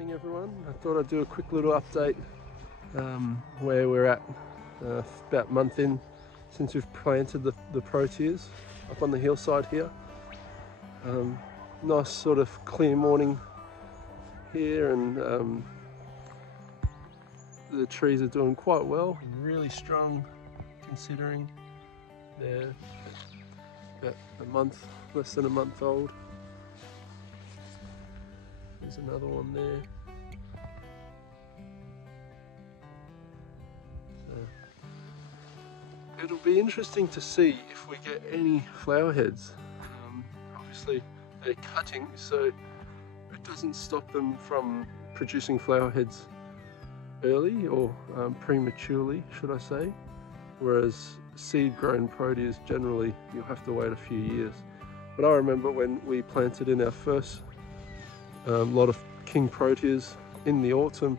Morning everyone. I thought I'd do a quick little update where we're at about a month in since we've planted the Proteas up on the hillside here. Nice sort of clear morning here, and the trees are doing quite well, really strong considering they're about less than a month old. There's another one there. So, it'll be interesting to see if we get any flower heads. Obviously they're cutting, so it doesn't stop them from producing flower heads early or prematurely, should I say, whereas seed grown Proteas generally you'll have to wait a few years. But I remember when we planted in our first lot of King Proteas in the autumn,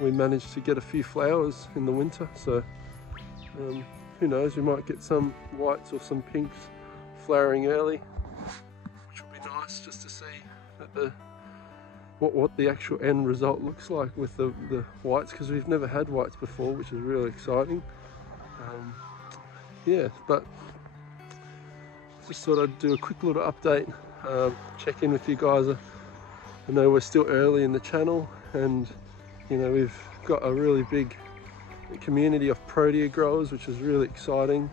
we managed to get a few flowers in the winter, so who knows, we might get some whites or some pinks flowering early, which will be nice just to see that what the actual end result looks like with the whites, because we've never had whites before, which is really exciting. Yeah, but just thought I'd do a quick little update, check in with you guys. I know we're still early in the channel, and you know, we've got a really big community of Protea growers, which is really exciting.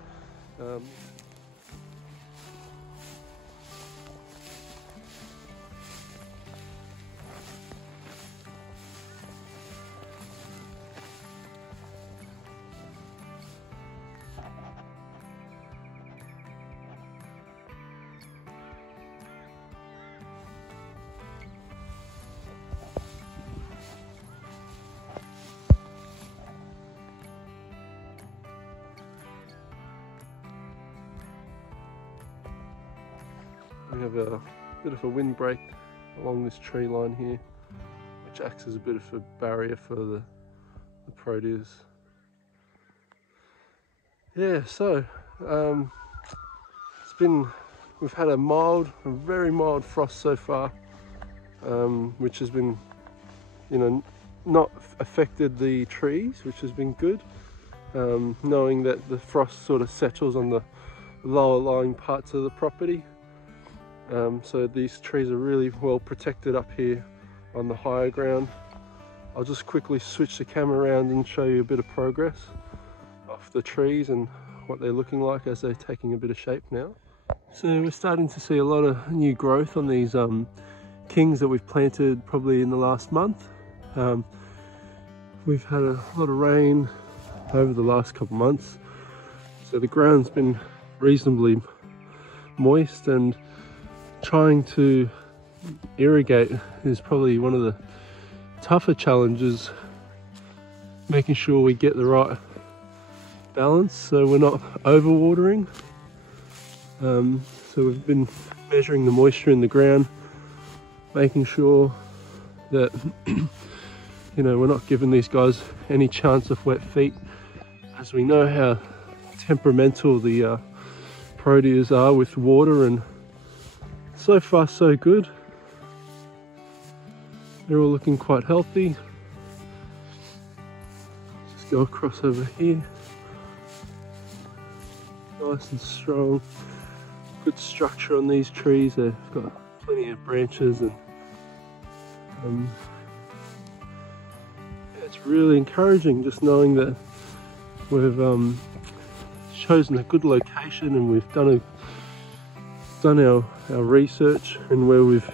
We have a bit of a windbreak along this tree line here, which acts as a bit of a barrier for the Proteas. Yeah, so we've had a very mild frost so far, which has been, you know, not affected the trees, which has been good, knowing that the frost sort of settles on the lower lying parts of the property. So these trees are really well protected up here on the higher ground. I'll just quickly switch the camera around and show you a bit of progress of the trees and what they're looking like as they're taking a bit of shape now. So we're starting to see a lot of new growth on these kings that we've planted probably in the last month. We've had a lot of rain over the last couple of months, so the ground's been reasonably moist, and trying to irrigate is probably one of the tougher challenges, making sure we get the right balance so we're not overwatering. So we've been measuring the moisture in the ground, making sure that you know, we're not giving these guys any chance of wet feet, as we know how temperamental the Proteas are with water, and so far so good. They're all looking quite healthy. Just go across over here. Nice and strong. Good structure on these trees. They've got plenty of branches, and it's really encouraging just knowing that we've chosen a good location, and we've done our research and where we've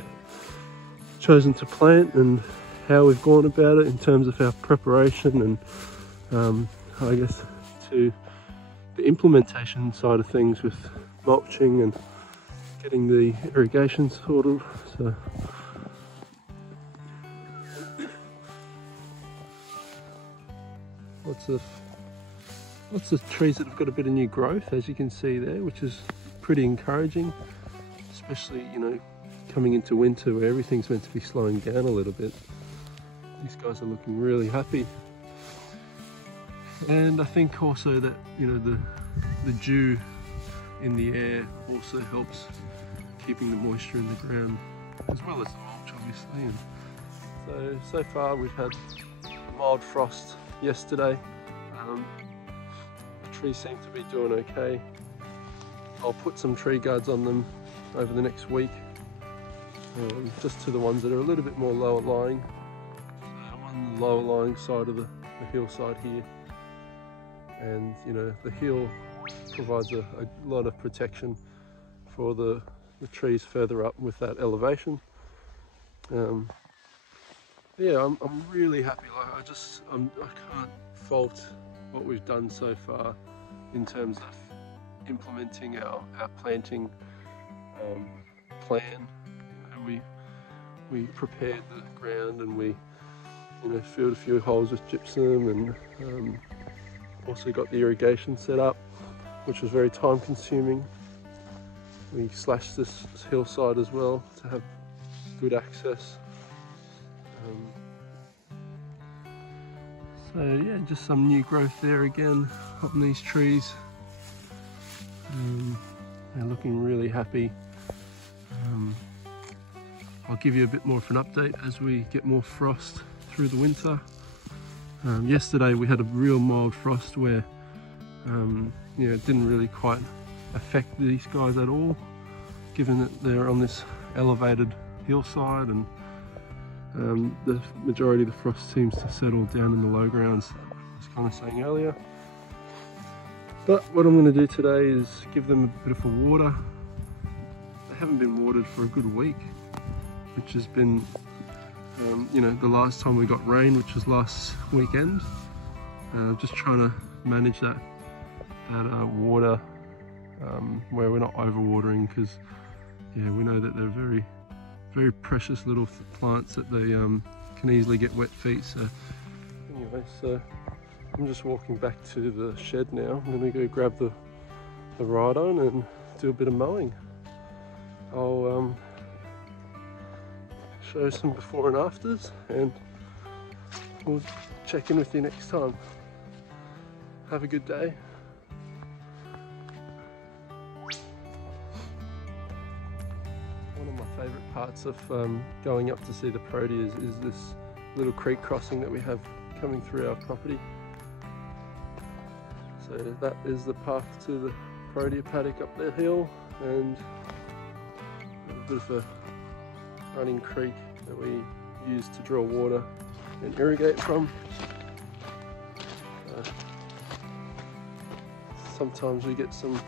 chosen to plant and how we've gone about it in terms of our preparation, and I guess to the implementation side of things with mulching and getting the irrigation sorted. So lots of trees that have got a bit of new growth, as you can see there, which is pretty encouraging, especially, you know, coming into winter where everything's meant to be slowing down a little bit. These guys are looking really happy. And I think also that, you know, the dew in the air also helps keeping the moisture in the ground, as well as the mulch obviously. And So far we've had mild frost yesterday. The trees seem to be doing okay. I'll put some tree guards on them over the next week, just to the ones that are a little bit more lower lying. I'm on the lower lying side of the hillside here, and you know, the hill provides a lot of protection for the trees further up with that elevation. Yeah, I'm really happy. Like I can't fault what we've done so far in terms of implementing our planting plan. And we prepared the ground, and we filled a few holes with gypsum, and also got the irrigation set up, which was very time consuming. We slashed this hillside as well to have good access. So yeah, just some new growth there again on these trees. They're looking really happy. I'll give you a bit more of an update as we get more frost through the winter. Yesterday we had a real mild frost where it didn't really quite affect these guys at all, given that they're on this elevated hillside, and the majority of the frost seems to settle down in the low grounds, as I was kind of saying earlier. But what I'm going to do today is give them a bit of a water. They haven't been watered for a good week, which has been the last time we got rain, which was last weekend. Just trying to manage that water where we're not overwatering, because we know that they're very, very precious little plants, that they can easily get wet feet. So anyway, I'm just walking back to the shed now. I'm going to go grab the ride-on and do a bit of mowing. I'll show some before and afters, and we'll check in with you next time. Have a good day. One of my favourite parts of going up to see the Proteas is this little creek crossing that we have coming through our property. So that is the path to the Protea paddock up the hill, and a bit of a running creek that we use to draw water and irrigate from. Sometimes we get some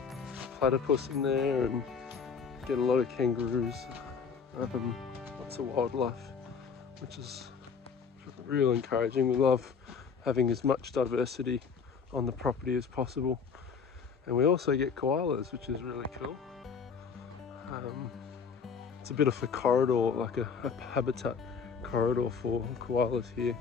platypus in there, and get a lot of kangaroos, lots of wildlife, which is real encouraging. We love having as much diversity on the property as possible, and we also get koalas, which is really cool. It's a bit of a corridor, like a habitat corridor for koalas here.